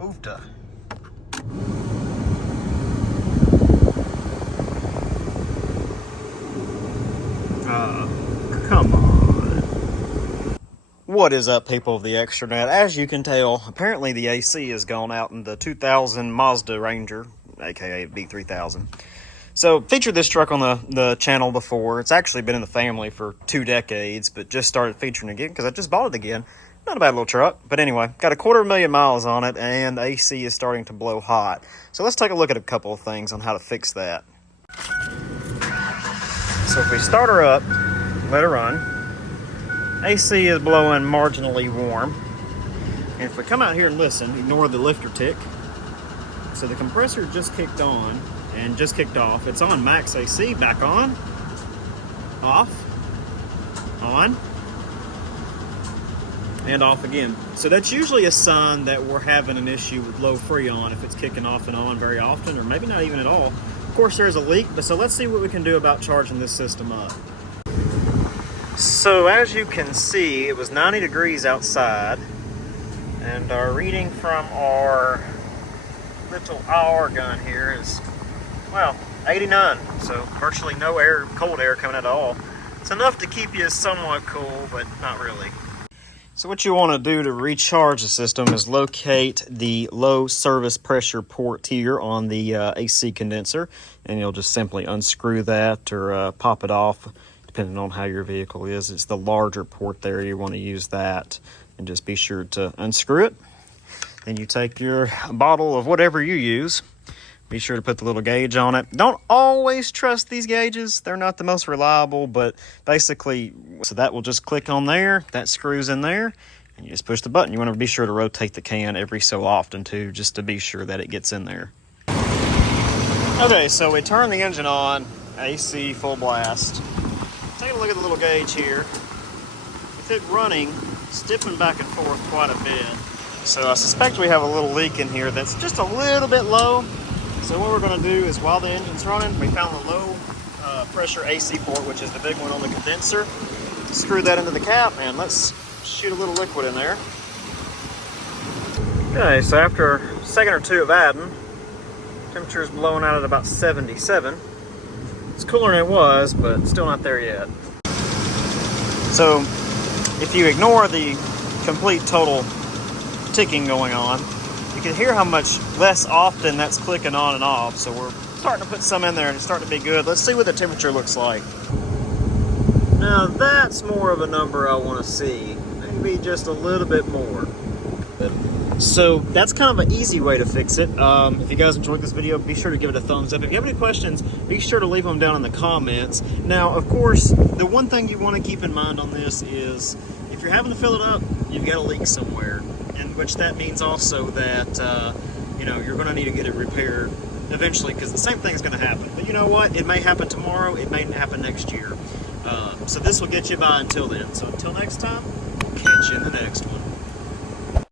Oofta. Come on. What is up, people of the Extranet? As you can tell, apparently the AC has gone out in the 2000 Mazda Ranger, aka B3000. So, featured this truck on the channel before. It's actually been in the family for 2 decades, but just started featuring again because I just bought it again. Not a bad little truck, but anyway, got 250,000 miles on it, and the AC is starting to blow hot. So let's take a look at a couple of things on how to fix that. So if we start her up, let her run. AC is blowing marginally warm. And if we come out here and listen, ignore the lifter tick. So the compressor just kicked on and just kicked off. It's on max AC, back on, off, on, and off again. So that's usually a sign that we're having an issue with low Freon if it's kicking off and on very often, or maybe not even at all. Of course there's a leak, but so let's see what we can do about charging this system up. So as you can see, it was 90 degrees outside, and our reading from our little hour gun here is, well, 89. So virtually no air, cold air coming at all. It's enough to keep you somewhat cool, but not really. So what you want to do to recharge the system is locate the low service pressure port here on the AC condenser, and you'll just simply unscrew that or pop it off, depending on how your vehicle is. It's the larger port there. You want to use that, and just be sure to unscrew it. Then you take your bottle of whatever you use. Be sure to put the little gauge on it. Don't always trust these gauges. They're not the most reliable, but basically, so that will just click on there. That screws in there, and you just push the button. You want to be sure to rotate the can every so often too, just to be sure that it gets in there. Okay, so we turn the engine on, AC full blast. Take a look at the little gauge here. With it running, it's dipping back and forth quite a bit. So I suspect we have a little leak in here that's just a little bit low. So what we're going to do is, while the engine's running, we found the low pressure AC port, which is the big one on the condenser. Screw that into the cap, and let's shoot a little liquid in there. Okay, so after a second or two of adding, temperature's blowing out at about 77. It's cooler than it was, but still not there yet. So if you ignore the complete total ticking going on, you can hear how much less often that's clicking on and off. So we're starting to put some in there, and it's starting to be good. Let's see what the temperature looks like. Now that's more of a number I want to see. Maybe just a little bit more. So that's kind of an easy way to fix it. If you guys enjoyed this video, be sure to give it a thumbs up. If you have any questions, be sure to leave them down in the comments. Now, of course, the one thing you want to keep in mind on this is, if you're having to fill it up, you've got a leak somewhere. In which that means also that, you know, you're going to need to get it repaired eventually, because the same thing is going to happen. But you know what? It may happen tomorrow. It may happen next year. So this will get you by until then. So until next time, we'll catch you in the next one.